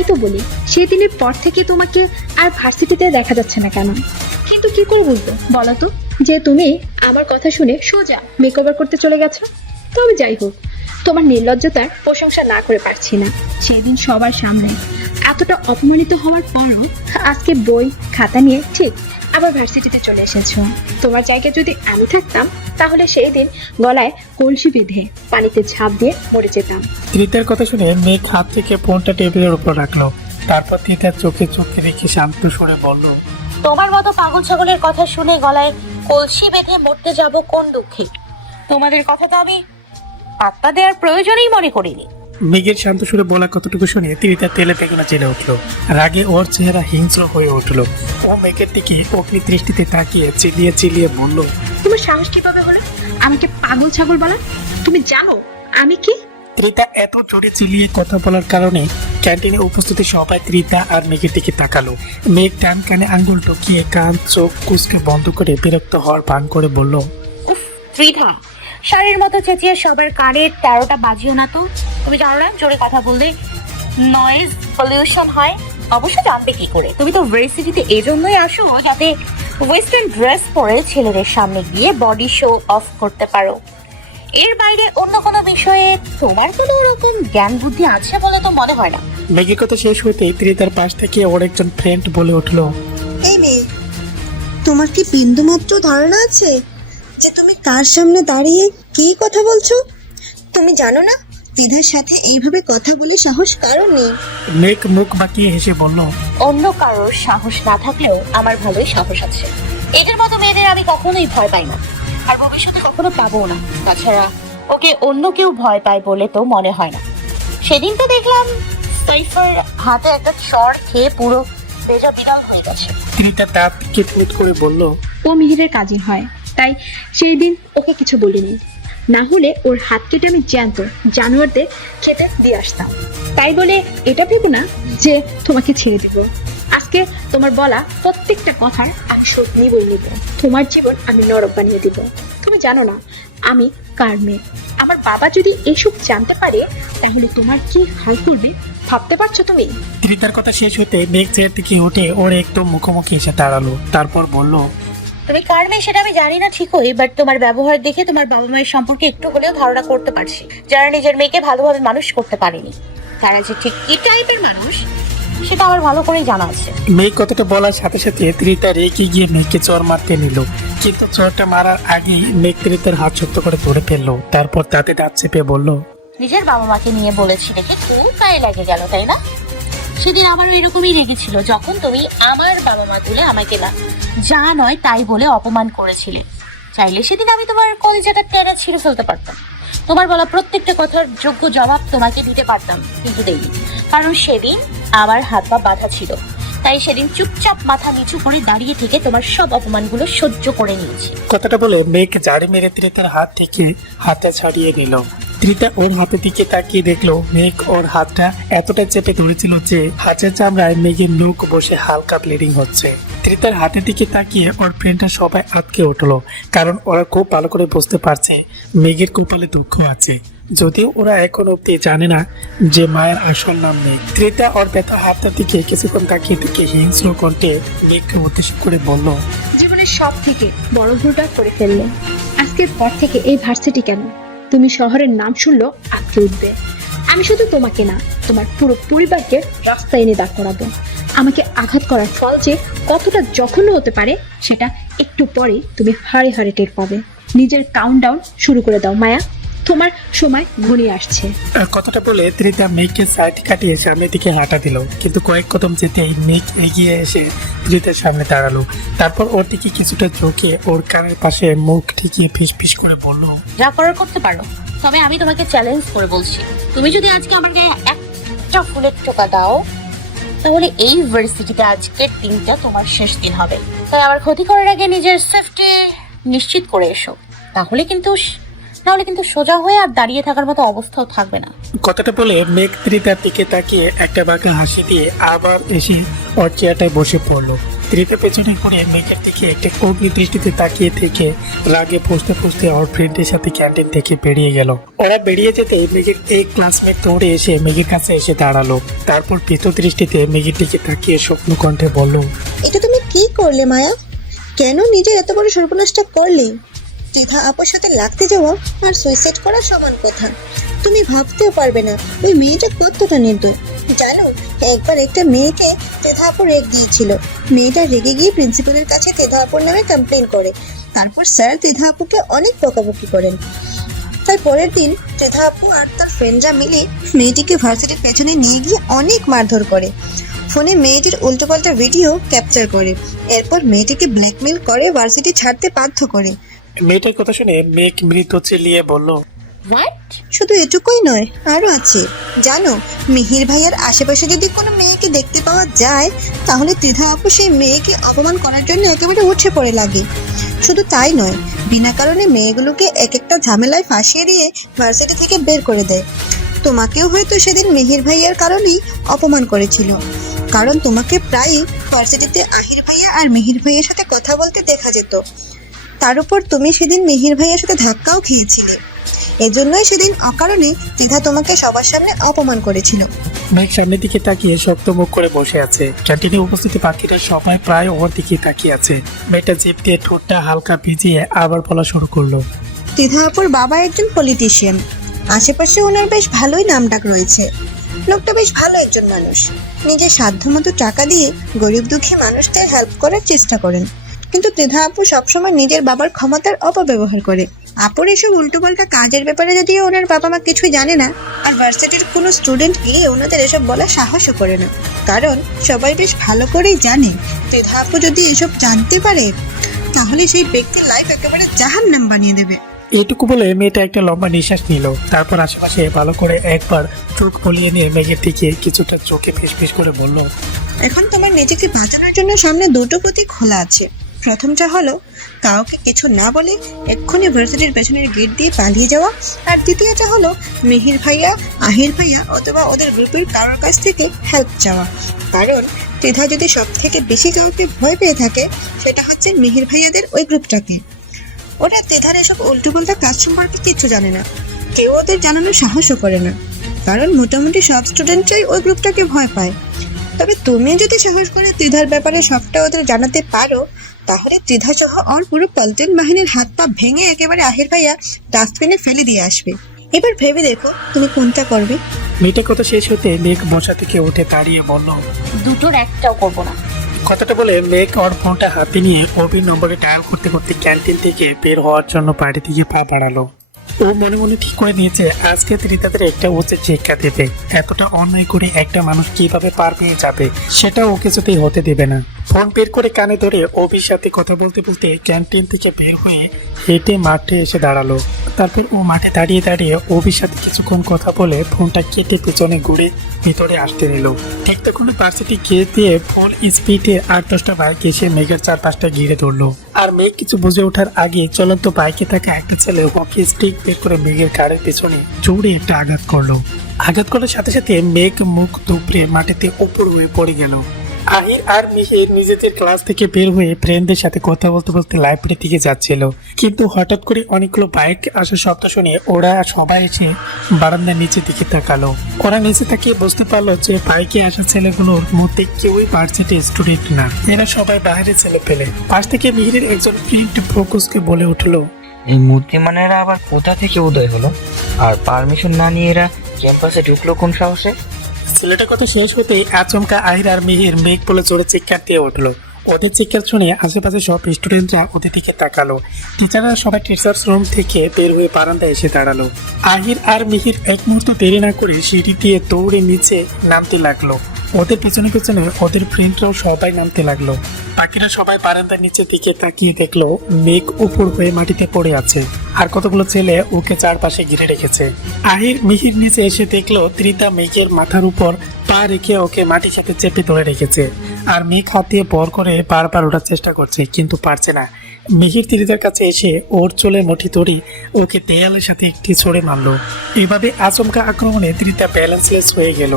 তাই তো বলি সেদিনের পর থেকে তোমাকে আর ভার্সিটিতে দেখা যাচ্ছে না কেন? কিন্তু কি করে বুঝবো বলো তো যে তুমি আমার কথা শুনে সোজা মেকওভার করতে চলে গেছো? তবে যাই হোক, তোমার নির্লজ্জতার প্রশংসা না করে পারছি না। সেদিন সবার সামনে এতটা অপমানিত হওয়ার পরও আজকে বই খাতা নিয়ে ঠিক আবার ভার্সিটিতে চলে এসেছো। তোমার জায়গায় যদি আমি থাকতাম তাহলে সেই দিন গলায় কলসি বেঁধে পানিতে ঝাঁপ দিয়ে মরে যেতাম। তৃতার কথা শুনে মেঘ হাত থেকে ফোনটা টেবিলের উপর রাখলো। তারপর তৃতার চোখে চোখে রেখে শান্ত সুরে বলল, তোমার মতো পাগল ছাগলের কথা শুনে গলায় কলসি বেঁধে মরতে যাব কোন দুঃখে? তোমাদের কথা তো আমি পাত্তা দেওয়ার প্রয়োজনই মনে করিনি। মেঘের শান্ত সুরে বলা কতটুকু শুনে তৃতা তেলে বেগুনা জেলে উঠলো। রাগে ওর চেহারা হিংস্র হয়ে উঠলো। ও মেঘের দিকে অগ্নি দৃষ্টিতে তাকিয়ে চিলিয়ে চিলিয়ে বলল, তোমার সাহস কিভাবে হলো আমাকে পাগল ছাগল বলা? তুমি জানো আমি কি? তৃতা এত জোরে চিলিয়ে কথা বলার কারণে ক্যান্টিনে উপস্থিত সবাই তৃতা আর মেঘের দিকে তাকালো। মেঘ টান কানে আঙ্গুল টকিয়ে কান চোখ কুচকে বন্ধ করে বিরক্ত হওয়ার ভান করে বলল, উফ ত্রিধা, শাড়ির মতো চেঁচিয়ে সবার কানে 13টা বাজিও না তো। তুমি জানো না জোরে কথা বললে নয়েজ পলিউশন হয়? অবশ্য জানবে কি করে? তুমি তো ভার্সিটিতে এই জন্যই আসো যাতে ওয়েস্টার্ন ড্রেস পরে ছেলেদের সামনে গিয়ে বডি শো অফ করতে পারো। এর বাইরে অন্য কোনো বিষয়ে তোমার কোনো রকম জ্ঞান বুদ্ধি আছে বলে তো মনে হয় না। মেঘের কথা শেষ হইতেই তৃতার পাশ থেকে ওর একজন ফ্রেন্ড বলে উঠলো, এই মেয়ে, তোমার কি বিন্দুমাত্র ধারণা আছে যে তুমি কার সামনে দাঁড়িয়ে কি কথা বলছো? তুমি জানো না দ্বিধার সাথে এইভাবে কথা বলি সাহস কারো নেই। মেঘ মুখ বাঁকিয়ে হেসে বলল, অন্য কারোর সাহস না থাকলেও আমার ভালোই সাহস আছে। এদের মতো মেয়েদের আমি কখনোই ভয় পাই না, আর ভবিষ্যতে কখনো পাবো না। তাছাড়া ওকে অন্য কেউ ভয় পায় বলে তো মনে হয় না। সেদিন তো দেখলাম সাইফার হাতে একটা চড় খেয়ে পুরো তেজা বিড়াল হয়ে গেছে। তৃতা দাঁত কিটমিট করে বলল, ও মিহিরের কাজিন হয়, তাই সেই দিন ওকে কিছু বলিনি। না হলে ওর হাত কেটে আমি জ্যান্ত জানোয়ারদের খেতে দিয়ে আসতাম। তাই বলে এটা ভেবো না যে তোমাকে ছেড়ে দেব। আজকে তোমার বলা প্রত্যেকটা কথার আমি শোধ নিবই নিব। তোমার জীবন আমি নরক বানিয়ে দিব। তুমি জানো না আমি কার মেয়ে। আমার বাবা যদি এসব জানতে পারে তাহলে তোমার কি হাল করবে ভাবতে পারছো তুমি? তৃতার কথা শেষ হতে মেঘ চেয়ার থেকে উঠে ওর একদম মুখোমুখি এসে দাঁড়ালো। তারপর বলল, তুমি কার মেয়ে সেটা আমি জানি না ঠিকই, বাট তোমার ব্যবহার দেখে তোমার বাবা মায়ের সম্পর্কে একটু হলেও ধারণা করতে পারছি। যারা নিজের মেয়েকে ভালোভাবে মানুষ করতে পারেনি, তারা যে ঠিক কি টাইপের মানুষ সেটা আমার ভালো করেই জানা আছে। মেঘ কথাটা বলার সাথে সাথে তৃতা রেগে গিয়ে মেঘকে চর মারতে নিল, কিন্তু চরটা মারার আগেই মেঘ তৃতার হাত শক্ত করে ধরে ফেললো। তারপর তাতে দাঁত চেপে বলল, নিজের বাবা মাকে নিয়ে বলেছি দেখে খুব গায়ে লেগে গেল তাই না? সেদিন আমারও এরকমই রেগেছিল যখন তুমি আমার বাবা মা তুলে আমাকে না যা নয় তাই বলে অপমান করেছিলে। চাইলে সেদিন আমি তোমার কলিজাটা টেনে ছিঁড়ে ফেলতে পারতাম। তোমার বলা প্রত্যেকটা কথার যোগ্য জবাব তোমাকে দিতে পারতাম, কিন্তু দেইনি, কারণ সেদিন আমার হাত পা বাঁধা ছিল। তাই সেদিন চুপচাপ মাথা নিচু করে দাঁড়িয়ে থেকে তোমার সব অপমানগুলো সহ্য করে নিয়েছি। কথাটা বলে মেঘ জাড়ি মেরে তৃতার হাত থেকে হাতে ছাড়িয়ে নিল। তৃতা ওর হাতের দিকে তাকিয়ে দেখলো মেঘ ওর হাতটা এতটা চেপে ধরেছিল যে হাতের চামড়ায় মেঘের নখ বসে হালকা ব্লিডিং হচ্ছে। তৃতার হাতের দিকে তাকিয়ে ওর ফ্রেন্ডরা সবাই আটকে উঠলো, কারণ ওরা খুব ভালো করে বুঝতে পারছে মেঘের কপালে দুঃখ আছে, যদিও ওরা এখন অব্দি জানে না যে মায়ের আসল নাম মেঘ। তৃতা ওর ব্যথা হাতটার দিকে কিছুক্ষণ তাকিয়ে থেকে হিংস্র কণ্ঠে মেঘকে উদ্দেশ্য করে বলল, জীবনের সব থেকে বড় ভুলটা করে ফেললে। আজকের পর থেকে এই ভার্সিটি কেন তুমি শহরের নাম শুনলো আঁতকে উঠবে। আমি শুধু তোমাকে না তোমার পুরো পরিবারকে রাস্তায় এনে দাঁড় করাবো। আমাকে আঘাত করার ফল যে কতটা জঘন্য হতে পারে সেটা একটু পরে তুমি হাড়ে হাড়ে টের পাবে। নিজের কাউন্টডাউন শুরু করে দাও মায়া, তোমার সময় ঘনিয়ে আসছে। কথাটা বলে তৃতা মেঘকে সাইড কাটিয়ে সামনের দিকে হাঁটা দিল, কিন্তু কয়েক কদম যেতেই মেঘ এগিয়ে এসে তৃতার সামনে দাঁড়ালো। তারপর ওর দিকে কিছুটা ঝুঁকে ওর কানের পাশে মুখ ঠিকিয়ে ফিস ফিস করে বলল, যা করার করতে পারো, তবে আমি তোমাকে চ্যালেঞ্জ করে বলছি, তুমি যদি আজকে আমার গায়ে একটা ফুলের টোকা দাও তাহলে এই ভার্সিটিতে আজকের দিনটা তোমার শেষ দিন হবে। তাই আমার ক্ষতি করার আগে নিজের সেফটি নিশ্চিত করে এসো, নাহলে কিন্তু সোজা হয়ে আর দাঁড়িয়ে থাকার মতো অবস্থাও থাকবে না। কথাটা বলে মেঘ তৃতার দিকে তাকিয়ে একটা বাঁকা হাসি দিয়ে আবার এসে ওর চেয়ারটায় বসে পড়লো। ত্রিতা পেছনে ঘুরে মেঘের দিকে একটা অগ্নি দৃষ্টিতে তাকিয়ে থেকে রাগে ফুসতে ফুসতে ওর ফ্রেন্ডের সাথে ক্যান্টিন থেকে বেরিয়ে গেল। ওরা বেরিয়ে যেতে মেঘের এক ক্লাসমেট দৌড়ে এসে মেঘের কাছে এসে দাঁড়ালো। তারপর ভীত দৃষ্টিতে মেঘের দিকে তাকিয়ে স্বপ্ন কণ্ঠে বলল, এটা তুমি কি করলে মায়া? কেন নিজের এত বড় সর্বনাশটা করলে? ত্রিধা আপুর সাথে লাগতে যাওয়া আর সুইসাইড করা সমান কথা। তুমি ভাবতেও পারবে না ওই মেয়েটা কতটা নির্দয়। জানো, একবার একটা মেয়েকে ত্রিধা আপু রেগ দিয়েছিল। মেয়েটা রেগে গিয়ে প্রিন্সিপালের কাছে ত্রিধা আপুর নামে কমপ্লেন করে। তারপর স্যার ত্রিধা আপুকে অনেক বকাবকি করেন। তার পরের দিন ত্রিধা আপু আর তার ফ্রেন্ডরা মিলে মেয়েটিকে ভার্সিটির পেছনে নিয়ে গিয়ে অনেক মারধর করে। ফোনে মেয়েটির উল্টোপাল্টা ভিডিও ক্যাপচার করে। এরপর মেয়েটিকে ব্ল্যাকমেল করে ভার্সিটি ছাড়তে বাধ্য করে। মেয়েটার কথা শুনে মেঘ মৃত চিল্লিয়ে বলল, হোয়াট? শুধু এটুকুই নয়, আরো আছে। জানো, মিহির ভাইয়ার আশেপাশে যদি কোনো মেয়েকে দেখতে পাওয়া যায়, তাহলে ত্রিধা আপু সেই মেয়েকে অপমান করার জন্য একেবারে উঠে পড়ে লাগে। শুধু তাই নয়, বিনা কারণে মেয়েগুলোকে এক একটা ঝামেলায় ফাঁসিয়ে দিয়ে ভার্সিটি থেকে বের করে দেয়। তোমাকেও হয়তো সেদিন মিহির ভাইয়ার কারণেই অপমান করেছিল, কারণ তোমাকে প্রায়ই ভার্সিটিতে আহির ভাইয়া আর মিহির ভাইয়ের সাথে কথা বলতে দেখা যেত। তার উপর তুমি সেদিন মিহির ভাইয়ের সাথে ধাক্কাও খেয়েছিলে। এজন্যই সেদিন অকারণে ত্রিধা তোমাকে সবার সামনে অপমান করেছিল। মেঘ সামনের দিকে তাকিয়ে শক্ত মুখ করে বসে আছে। ক্যান্টিনে উপস্থিত বাকিরা সবাই প্রায় ওর দিকে তাকিয়ে আছে। মেয়েটা জিভ দিয়ে ঠোঁটটা হালকা ভিজিয়ে আবার বলা শুরু করলো, ত্রিধা আপুর বাবা একজন পলিটিশিয়ান। আশেপাশে ওনার বেশ ভালোই নামডাক রয়েছে। লোকটা বেশ ভালো একজন মানুষ। নিজের সাধ্যমতো টাকা দিয়ে গরিব দুঃখী মানুষদের হেল্প করার চেষ্টা করেন। কিন্তু ত্রিধা আপু সবসময় নিজের বাবার ক্ষমতার অপব্যবহার করে। আপুর এসব উল্টোপাল্টা কাজের ব্যাপারে যদিও ওনার বাবা মা কিছুই জানে না, আর ভার্সিটির কোনো স্টুডেন্ট গিয়ে ওনাদের এসব বলার সাহসও করে না। কারণ সবাই বেশ ভালো করেই জানে ত্রিধা আপু যদি এসব জানতে পারে, তাহলে সেই ব্যক্তির লাইফ একেবারে জাহান্নাম বানিয়ে দেবে। এইটুকু বলে মেয়েটা একটা লম্বা নিঃশ্বাস নিল। তারপর আশেপাশে ভালো করে একবার চোখ ফলিয়ে নিয়ে মেঘের দিকে কিছুটা চোখে ফিসফিস করে বলল, এখন তোমার নিজেকে বাঁচানোর জন্য সামনে দুটো পথই খোলা আছে। প্রথমটা হলো কাউকে কিছু না বলে এক্ষুনি ভার্সিটির পেছনের গেট দিয়ে পালিয়ে যাওয়া, আর দ্বিতীয়টা হলো মিহির ভাইয়া, আহির ভাইয়া অথবা ওদের গ্রুপের কারোর কাছ থেকে হেল্প চাওয়া। কারণ ত্রিধা যদি সব থেকে বেশি কাউকে ভয় পেয়ে থাকে, সেটা হচ্ছে মিহির ভাইয়াদের ওই গ্রুপটাকে। ওরা ত্রিধার এসব উল্টোপাল্টা কাজ সম্পর্কে কিছু জানে না, কেউ ওদের জানানোর সাহসও করে না, কারণ মোটামুটি সব স্টুডেন্টরাই ওই গ্রুপটাকে ভয় পায়। তবে তুমি যদি সাহস করে ত্রিধার ব্যাপারে সবটা ওদের জানাতে পারো, তাহলে ত্রিধা সহ ওর পুরো পল্টন বাহিনীর হাত পা ভেঙে একেবারে আহির ভাইয়া ডাস্টবিনে ফেলে দিয়ে আসবে। এবার ভেবে দেখো তুমি কোনটা করবে। মেয়েটার কথা শেষ হতে মেঘ বসা থেকে উঠে দাঁড়িয়ে বলল, দুটোর একটাও করবো না। কথাটা বলে মেঘ ওর ফোনটা হাতে নিয়ে অভির নম্বরে ডায়াল করতে করতে ক্যান্টিন থেকে বের হওয়ার জন্য বাড়ি থেকে পা বাড়ালো। ও মনে মনে ঠিক করে নিয়েছে আজকে তিনি তাদের একটা উচিত শিক্ষা দেবে। এতটা অন্যায় করে একটা মানুষ কিভাবে পার পেয়ে যাবে সেটা ও কিছুতেই হতে দেবে না। ফোন বের করে কানে ধরে অভির সাথে কথা বলতে বলতে ক্যান্টিন থেকে বের হয়ে হেঁটে মাঠে এসে দাঁড়ালো। তারপর ও মাঠে দাঁড়িয়ে দাঁড়িয়ে অভির সাথে কিছুক্ষণ কথা বলে ফোনটা কেটে পেছনে ঘুরে ভিতরে আসতে নিল। ঠিক তখন ভার্সিটি গেট দিয়ে ফুল স্পিডে 8-10টা বাইক এসে মেঘের চারপাশটা ঘিরে ধরলো। আর মেঘ কিছু বুঝে ওঠার আগে চলন্ত বাইকে থাকা একটা ছেলে হকি স্টিক বের করে মেঘের গাড়ির পেছনে জোরে একটা আঘাত করলো। আঘাত করার সাথে সাথে মেঘ মুখ দুপুরে মাটিতে উপর হয়ে পড়ে গেল। আহির আর মিহির নিজেদের ক্লাস থেকে বের হয়ে ফ্রেন্ডদের সাথে কথা বলতে বলতে লাইব্রেরির দিকে যাচ্ছিল, কিন্তু হঠাৎ করে অনেকগুলো বাইক আসার শব্দ শুনে ওরা সবাই এসে বারান্দার নিচের দিকে তাকালো। ওরা নিচে তাকিয়ে বুঝতে পারলো যে বাইকে আসা ছেলেগুলোর মধ্যে কেউই ভার্সিটি স্টুডেন্ট না, এরা সবাই বাইরের ছেলে পেলে। পাশ থেকে মিহিরের একজন ফ্রেন্ড ফোকাসকে বলে উঠলো, এই মূর্তিমানেরা আবার কোথা থেকে উদয় হলো, আর পারমিশন না নিয়ে এরা ক্যাম্পাসে ঢুকলো কোন সাহসে? ছেলেটার কথা শেষ হতেই আচমকা আহির আর মিহির মেঘ বলে জোরে চিৎকার দিয়ে উঠলো। ওদের চিৎকার শুনে আশেপাশে সব স্টুডেন্টরা ওদের দিকে তাকালো। টিচাররা সবাই টিচার্স রুম থেকে বের হয়ে বারান্দায় এসে দাঁড়ালো। আহির আর মিহির এক মুহূর্ত দেরি না করে সিঁড়ি দিয়ে দৌড়ে নিচে নামতে লাগলো। ওদের পেছনে পেছনে ওদের ফ্রেন্ডরাও সবাই নামতে লাগলো। বাকিরা সবাই বারান্দার নিচের দিকে তাকিয়ে দেখলো মেঘ উপর হয়ে মাটিতে পড়ে আছে, আর কতগুলো ছেলে ওকে চারপাশে ঘিরে রেখেছে। আহির মিহির নিচে এসে দেখলো ত্রিতা মেঘের মাথার উপর পা রেখে ওকে মাটির সাথে চেপে ধরে রেখেছে, আর মেঘ হাত দিয়ে বর করে বারবার ওঠার চেষ্টা করছে কিন্তু পারছে না। মিহির ত্রিতার কাছে এসে ওর চুলে মুঠি ধরি ওকে দেয়ালের সাথে একটি ছড়ে মারলো। এভাবে আচমকা আক্রমণে ত্রিতা ব্যালেন্সলেস হয়ে গেল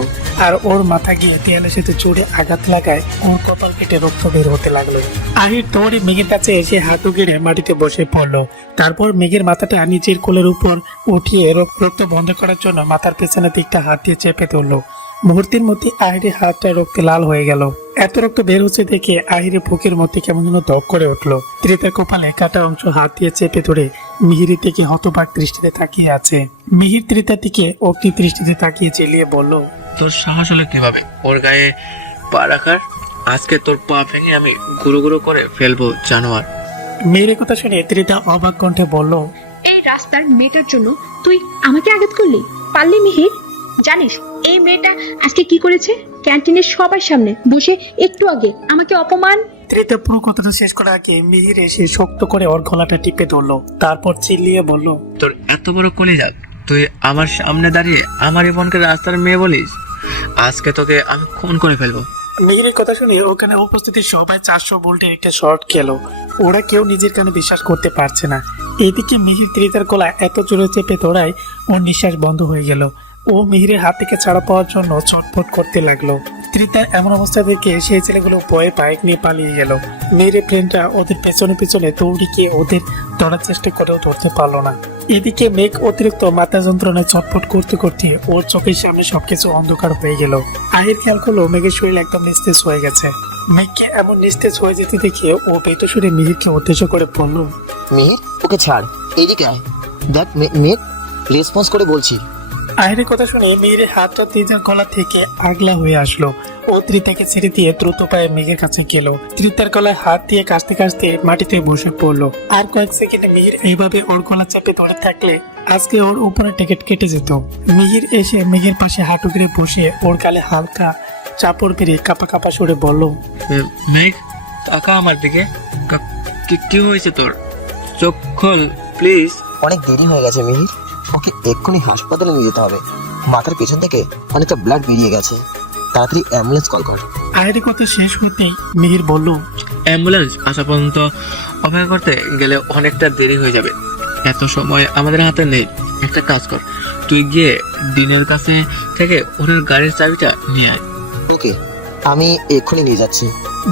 আর ওর মাথা গিয়ে দেয়ালের সাথে জোরে আঘাত লাগায় ওর কপাল কেটে রক্ত বের হতে লাগলো। আহির দৌড়ে মেঘের কাছে এসে হাঁটু গেড়ে মাটিতে বসে পড়লো। তারপর মেঘের মাথাটা নিজের কোলের উপর উঠিয়ে রক্ত বন্ধ করার জন্য মাথার পেছনের দিকটা হাত দিয়ে চেপে ধরলো। মুহূর্তের মধ্যে আহিরের হাতটা রক্তে লাল হয়ে গেল। এত রক্ত বের হচ্ছে দেখে আহিরের বুকের মধ্যে কেমন যেন দপ করে উঠলো। ত্রিতার কপালে কাটা অংশ হাত দিয়ে চেপে ধরে মিহিরের দিকে হতবাক দৃষ্টিতে তাকিয়ে আছে। মিহির ত্রিতার দিকে অগ্নি দৃষ্টিতে তাকিয়ে চেলিয়ে বলল, তোর সাহস হলো কিভাবে ওর গায়ে পা রাখার? আজকে তোর পা ভেঙে আমি গুঁড়ো গুঁড়ো করে ফেলবো জানোয়ার। মেয়ের কথা শুনে ত্রিতা অবাক কণ্ঠে বলল, এই রাস্তার মেয়েটার জন্য তুই আমাকে আঘাত করলি? পারলি মিহির? জানিস এই মেয়েটা আজকে কি করেছে? ক্যান্টিনের সবার সামনে বসে একটু আগে আমাকে অপমান। ত্রিতা পুরো কথাটা শেষ করার আগে মিহির এসে শক্ত করে ওর গলাটা টিপে ধরলো। তারপর চিল্লিয়ে বলল, তোর এত বড় কলিজা, তুই আমার সামনে দাঁড়িয়ে আমার বোনকে রাস্তার মেয়ে বলিস? আজকে তোকে আমি খুন করে ফেলবো। মিহিরের কথা শুনে ওখানে উপস্থিত সবাই 400 ভোল্টের একটা শর্ট খেলো। ওরা কেউ নিজের কানে বিশ্বাস করতে পারছে না। এদিকে মিহির ত্রিতার গলা এত জোরে চেপে ধরায় ওর নিঃশ্বাস বন্ধ হয়ে গেল। ও মিহিরের হাত থেকে ছাড়া পাওয়ার জন্য ছটফট করতে লাগলো। ত্রিতার এমন অবস্থা দেখে সেই ছেলেগুলো ভয়ে বাইক নিয়ে পালিয়ে গেল। মেয়ের ফ্রেন্ডরা ওদের পেছনে পেছনে দৌড়ে গিয়ে ওদের ধরার চেষ্টা করেও ধরতে পারলো না। এদিকে মেঘ অতিরিক্ত মাথা যন্ত্রণায় ছটফট করতে করতে ওর চোখের সামনে সবকিছু অন্ধকার হয়ে গেল। আহির খেয়াল করলো মেঘের শরীর একদম নিস্তেজ হয়ে গেছে। মেঘকে এমন নিস্তেজ হয়ে যেতে দেখে ও বেটো সুরে মিহিরকে উদ্দেশ্য করে বলল, মেহের, ওকে ছাড়, এদিকে আয়। দেখ মেহের, রেসপন্স করে বলছি। আহিরের কথা শুনে মেয়ের হাতটা ত্রিতার গলা থেকে আগলা হয়ে আসলো। ও ত্রিতাকে ছেড়ে দিয়ে দ্রুত পায়ে মেঘের কাছে গেল। ত্রিতার গলায় হাত দিয়ে কাশতে কাশতে মাটিতে বসে পড়লো। আর কয়েক সেকেন্ডে মিহির এইভাবে ওর গলা চেপে ধরে থাকলে আজকে ওর উপরে টিকিট কেটে যেত। মিহির এসে মেঘের পাশে হাঁটু গেড়ে বসে ওর গালে হালকা চাপড় বেরিয়ে কাপা কাপা সরে বলল, মেঘ, তাকা আমার দিকে। কি হয়েছে তোর? চোখ খোল প্লিজ। অনেক দেরি হয়ে গেছে মেহের, ওকে এক্ষুনি হাসপাতালে নিয়ে যেতে হবে। মাথার পেছন থেকে অনেকটা ব্লাড বেরিয়ে গেছে, তাড়াতাড়ি অ্যাম্বুলেন্স কল কর। আহিরের কথা শেষ হতেই মিহির বলল, অ্যাম্বুলেন্স আসা পর্যন্ত অপেক্ষা করতে গেলে অনেকটা দেরি হয়ে যাবে। এত সময় আমাদের হাতে নেই। একটা কাজ কর, তুই গিয়ে দিনের কাছে থেকে ওদের গাড়ির চাবিটা নিয়ে আয়। ওকে, আমি এক্ষুনি নিয়ে যাচ্ছি।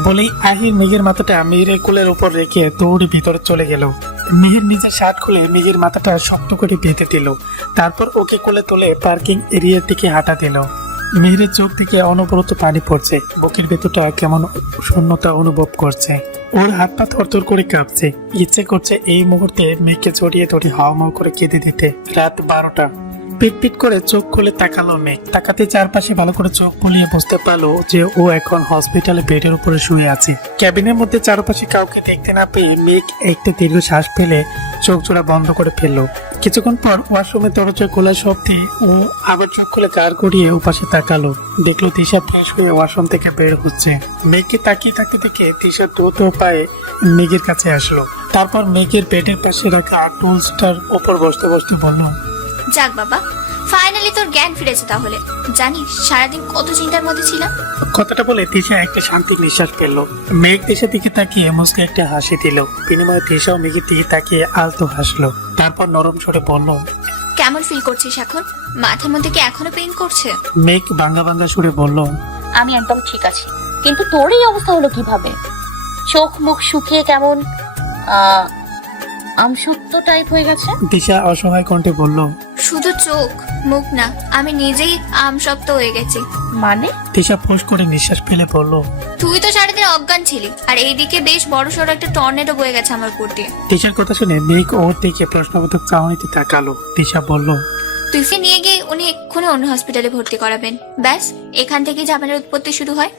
বলেই আহির মেঘের মাথাটা মিহিরের কোলের উপর রেখে দৌড়ে ভিতরে চলে গেল। মিহির নিজের শার্ট খুলে মেঘের মাথাটা শক্ত করে বেঁধে দিল। তারপর ওকে কোলে তুলে পার্কিং এরিয়ার দিকে হাঁটা দিল। মিহিরের চোখ থেকে অনবরত পানি পড়ছে, বুকের ভেতরটা কেমন শূন্যতা অনুভব করছে। ওর হাত পা থরথর করে কাঁপছে। ইচ্ছে করছে এই মুহূর্তে মেঘকে জড়িয়ে ধরে হাওয়া করে কেঁদে দিতে। রাত 12টা। পিট করে চোখ খুলে তাকালো মেঘ। তাকাতে চারপাশে ভালো করে চোখ বুলিয়ে বুঝতে পারলো যে ও এখন হসপিটালে বেডের উপরে শুয়ে আছে। ক্যাবিনের মধ্যে চারপাশে কাউকে দেখতে না পেয়ে মেঘ একটা দীর্ঘ শ্বাস ফেলে চোখ জোড়া বন্ধ করে ফেললো। কিছুক্ষণ পর ওয়াশরুমের দরজা খোলা শব্দে ও আবার চোখ খুলে গাড় করিয়ে ওপাশে তাকালো। দেখলো তিশা ফ্রেশ হয়ে ওয়াশরুম থেকে বের হচ্ছে। মেঘকে তাকিয়ে থাকতে দেখে তিশা দ্রুত পায়ে মেঘের কাছে আসলো। তারপর মেঘের বেডের পাশে রাখা টুলসটার উপর বসতে বসতে বলল, যাক বাবা, ফাইনালি তোর জ্ঞান ফিরেছে। তাহলে জানিস সারাদিন কত চিন্তার মধ্যে ছিলাম। কথাটা বলে তিশা একটা শান্তির নিঃশ্বাস ফেললো। মেঘ তিশার দিকে তাকিয়ে মুসকে একটা হাসি দিল। বিনিময়ে তিশাও মেঘের দিকে তাকিয়ে আলতো হাসলো। তারপর নরম স্বরে বলল, কেমন ফিল করছিস এখন? মাথার মধ্যে কি এখনো পেইন করছে? মেঘ ভাঙ্গা ভাঙ্গা সুরে বলল, আমি একদম ঠিক আছি, কিন্তু তোর এই অবস্থা হলো কিভাবে? চোখ মুখ শুকিয়ে কেমন আমসত্ব টাইপ হয়ে গেছে। তিশা অসহায় কণ্ঠে বলল, শুধু চোখ মুখ না, আমি নিজেই আমসপ্ত হয়ে গেছি। মানে? তিশা ফোঁস করে নিঃশ্বাস ফেলে বলল, তুই তো সারাদিন অজ্ঞান ছিলি, আর এইদিকে বেশ বড় সড়ো একটা টর্নেডো বয়ে গেছে আমার উপর দিয়ে। তিশার কথা শুনে মেঘ ওর দিকে প্রশ্নবোধক চাহনিতে তাকালো। তিশা বলল, তুই নিয়ে গিয়ে উনি এক্ষুনি অন্য হসপিটালে ভর্তি করাবেন। ব্যাস, এখান থেকেই ঝামেলার উৎপত্তি শুরু হয়।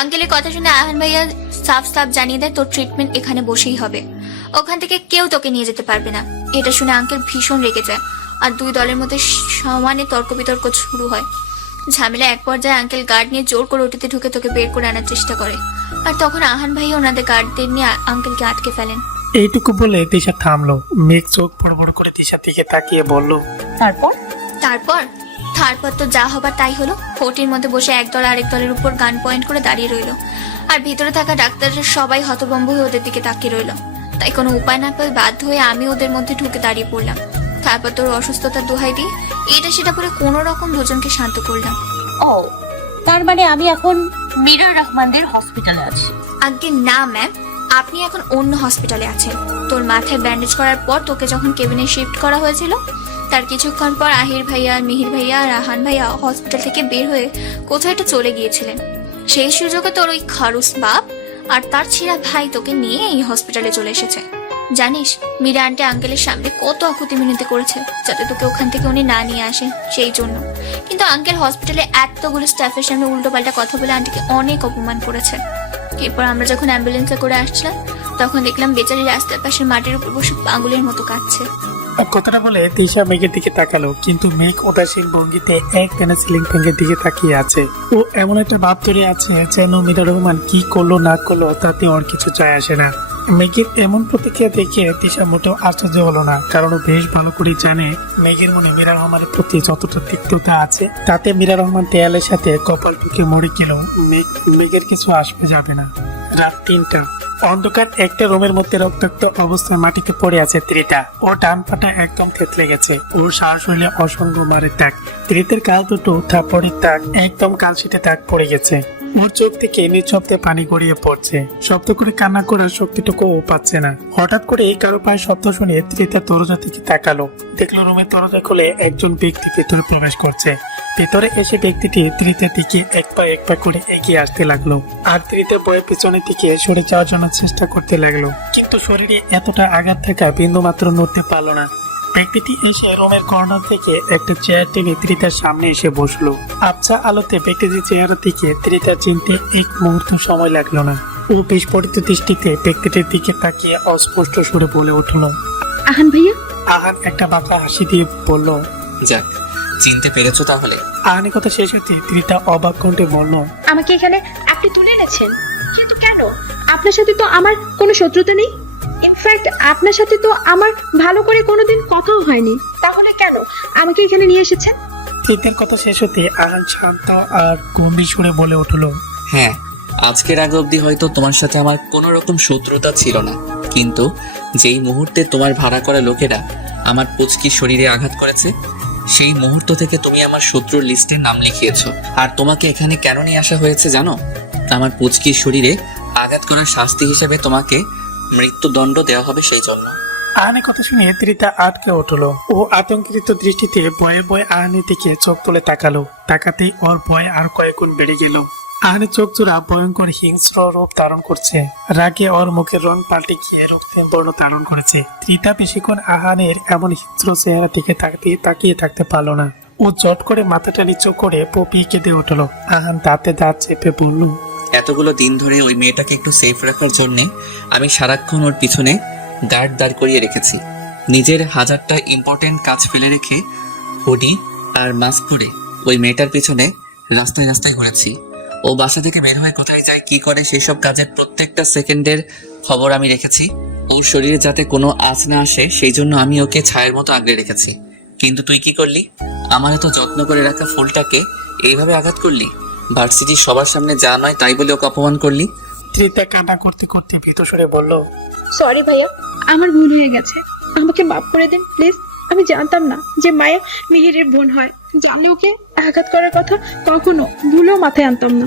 আঙ্কেলের কথা শুনে আহান ভাইয়া সাফ জানিয়ে দেয় তোর ট্রিটমেন্ট এখানে বসেই হবে, ওখান থেকে কেউ তোকে নিয়ে যেতে পারবে না। এটা শুনে আঙ্কেল ভীষণ রেগে যায়, আর দুই দলের মধ্যে সমানে তর্ক বিতর্ক শুরু হয়। ঝামেলা এক পর্যায়ে আঙ্কেল গার্ড নিয়ে জোর করে ওটিতে ঢুকে তোকে বের করে আনার চেষ্টা করে, আর তখন আহান ভাইয়া ওনাদের গার্ডদের নিয়ে আঙ্কেলকে আটকে ফেলেন। এইটুকু বলে তিশা থামলো। মেঘ চোখ বড় বড় করে তিশার দিকে তাকিয়ে বলল, তারপর? তারপর তো যা হবার তাই হলো। ওটির মধ্যে বসে এক দল আরেক দলের উপর গান পয়েন্ট করে দাঁড়িয়ে রইলো, আর ভিতরে থাকা ডাক্তাররা সবাই হতভম্ব হয়ে ওদের দিকে তাকিয়ে রইলো। তাই কোনো উপায় না পেয়ে বাধ্য হয়ে আমি ওদের মধ্যে ঢুকে দাঁড়িয়ে পড়লাম। তারপর তোর অসুস্থতার দোহাই দিয়ে এটা সেটা করে কোনো রকম দুজনকে শান্ত করলাম। ও, তার মানে আমি এখন মিরার রহমানদের হসপিটালে আছি। আগে না ম্যাম, আপনি এখন অন্য হসপিটালে আছেন। তোর মাথায় ব্যান্ডেজ করার পর তোকে যখন কেবিনে শিফট করা হয়েছিল, তার কিছুক্ষণ পর আহির ভাইয়া, মিহির ভাইয়া আর রাহান ভাইয়া হসপিটাল থেকে বের হয়ে কোথাও একটা চলে গিয়েছিলেন। সেই সুযোগে তোর ওই খারুস বাপ আর তার ছিঁড়া ভাই তোকে নিয়ে এই হসপিটালে চলে এসেছে। জানিস মীরা আন্টি আঙ্কেলের সামনে কত আকুতি মিনতি করেছে যাতে তোকে ওখান থেকে উনি না নিয়ে আসেন সেই জন্য। কিন্তু আঙ্কেল হসপিটালে এতগুলো স্টাফের সামনে উল্টো পাল্টা কথা বলে আন্টিকে অনেক অপমান করেছে। এরপর আমরা যখন অ্যাম্বুলেন্সে করে আসছিলাম তখন দেখলাম বেচারি রাস্তার পাশে মাটির উপর বসে পাগলের মতো কাঁদছে। কথাটা বলে তিশা মেঘের দিকে তাকালো, কিন্তু মেঘ উদাসীন ভঙ্গিতে এক টানা সিলিং ফ্যানের দিকে তাকিয়ে আছে। ও এমন একটা ভাব ধরে আছে যেন মিরা রহমান কি করলো না করলো তাতে ওর কিছু যায় আসে না। মেঘের এমন প্রতিক্রিয়া দেখে তিশা মোটেও আশ্চর্য হলো না, কারণ ও বেশ ভালো করে জানে মেঘের মনে মীরা রহমানের প্রতি যতটা তিক্ততা আছে তাতে মীরা রহমান দেয়ালের সাথে কপাল টুকে মরে গেলেও মেঘের কিছু আসবে যাবে না। রাত 3টা, অন্ধকার একটা রুমের মধ্যে রক্তাক্ত অবস্থায় মাটিতে পড়ে আছে ত্রিতা। ওর ডান পাটা একদম থেতলে গেছে, ওর সারা শরীরে অসংখ্য মারের দাগ। ত্রিতের কাল দুটো থাপড়ের দাগ একদম কালশিটে দাগ পড়ে গেছে। ওর চোখ থেকে নিঃশব্দে পানি গড়িয়ে পড়ছে, শব্দ করে কান্না করার শক্তিটুকু ও পাচ্ছে না। হঠাৎ করে কারো পায়ের শব্দ শুনে ত্রিতা দরজা থেকে তাকালো, দেখলো রুমের দরজা খুলে একজন ব্যক্তি ভেতরে প্রবেশ করছে। ভেতরে এসে ব্যক্তিটি ত্রিতের দিকে এক পা করে এগিয়ে আসতে লাগলো, আর ত্রিতে বয়ে পিছনের দিকে সরে যাওয়ার জন্য চেষ্টা করতে লাগলো, কিন্তু শরীরে এতটা আঘাত থাকা বিন্দু মাত্র নড়তে পারলো না। ব্যক্তিটি এসে রুমের কর্নার থেকে একটা চেয়ার টেনে ত্রিতার সামনে এসে বসলো। আবছা আলোতে ব্যক্তিটির চেহারা থেকে ত্রিতা চিনতে এক মুহূর্ত সময় লাগলো না। ও বিস্ফোরিত দৃষ্টিতে ব্যক্তিটির দিকে তাকিয়ে অস্পষ্ট সুরে বলে উঠলো, আহান ভাইয়া। আহান একটা বাঁকা হাসি দিয়ে বলল, যাক, চিনতে পেরেছো তাহলে? আহানের কথা শেষ হতে ত্রিতা অবাক কণ্ঠে বলল, আমাকে এখানে আপনি তুলে এনেছেন, কিন্তু কেন? আপনার সাথে তো আমার কোনো শত্রুতা নেই। ইনফ্যাক্ট আপনার সাথে তো আমার ভালো করে কোনোদিন কথাও হয়নি, তাহলে কেন আমাকে এখানে নিয়ে এসেছেন? ত্রিতের কথা শেষ হতে আহান শান্ত আর গম্ভীর সুরে বলে উঠলো, হ্যাঁ, আজকের আগে অবধি হয়তো তোমার সাথে আমার কোনো রকম শত্রুতা ছিল না, কিন্তু যেই মুহূর্তে তোমার ভাড়া করা লোকেরা আমার পুচকি শরীরে আঘাত করেছে সেই মুহূর্ত থেকে তুমি আমার শত্রুর লিস্টে নাম লিখিয়েছো। আর তোমাকে এখানে কেন নিয়ে আসা হয়েছে জানো? আমার পুচকির শরীরে আঘাত করার শাস্তি হিসেবে তোমাকে মৃত্যুদণ্ড দেওয়া হবে সেই জন্য। আহানের কথা শুনে ত্রিতা আটকে উঠলো। ও আতঙ্কিত দৃষ্টিতে বয়ে বয়ে আহানের দিকে চোখ তুলে তাকালো। তাকাতেই ওর ভয় আর কয়েক গুণ বেড়ে গেল। আহানের চোখ জোড়া ভয়ঙ্কর হিংস্র রূপ ধারণ করছে, রাগে ওর মুখের রং পাল্টে গিয়ে রক্তের বর্ণ ধারণ করেছে। ত্রিতা বেশিক্ষণ আহানের এমন হিংস্র চেহারা দিকে তাকিয়ে থাকতে পারলো না। ও জট করে মাথাটা নিচু করে পপিয়ে কেঁদে উঠলো। আহান দাঁতে দাঁত চেপে বলল, এতগুলো দিন ধরে ওই মেয়েটাকে একটু সেফ রাখার জন্যে আমি সারাক্ষণ ওর পিছনে গার্ড দাঁড় করিয়ে রেখেছি। নিজের হাজারটা ইম্পর্টেন্ট কাজ ফেলে রেখে হুডি আর মাস্ক পরে ওই মেয়েটার পিছনে রাস্তায় রাস্তায় ঘুরেছি। ও বাসা থেকে বের হয়ে কোথায় যায়, কি করে, সেই সব কাজের প্রত্যেকটা সেকেন্ডের খবর আমি রেখেছি। ওর শরীরে যাতে কোনো আঁচ না আসে সেই জন্য আমি ওকে ছায়ের মতো আগলে রেখেছি। কিন্তু তুই কি করলি? আমার এত যত্ন করে রাখা ফুলটাকে এইভাবে আঘাত করলি। ভার্সিটির সবার সামনে যা নয় তাই বলে ওকে অপমান করলি। ত্রিতা কান্না করতে করতে ভীত সুরে বলল, সরি ভাইয়া, আমার ভুল হয়ে গেছে, আমাকে মাফ করে দিন প্লিজ। আমি জানতাম না যে মায়া মিহিরের বোন হয়, জানলে ওকে আঘাত করার কথা কখনো ভুলেও মাথায় আনতাম না।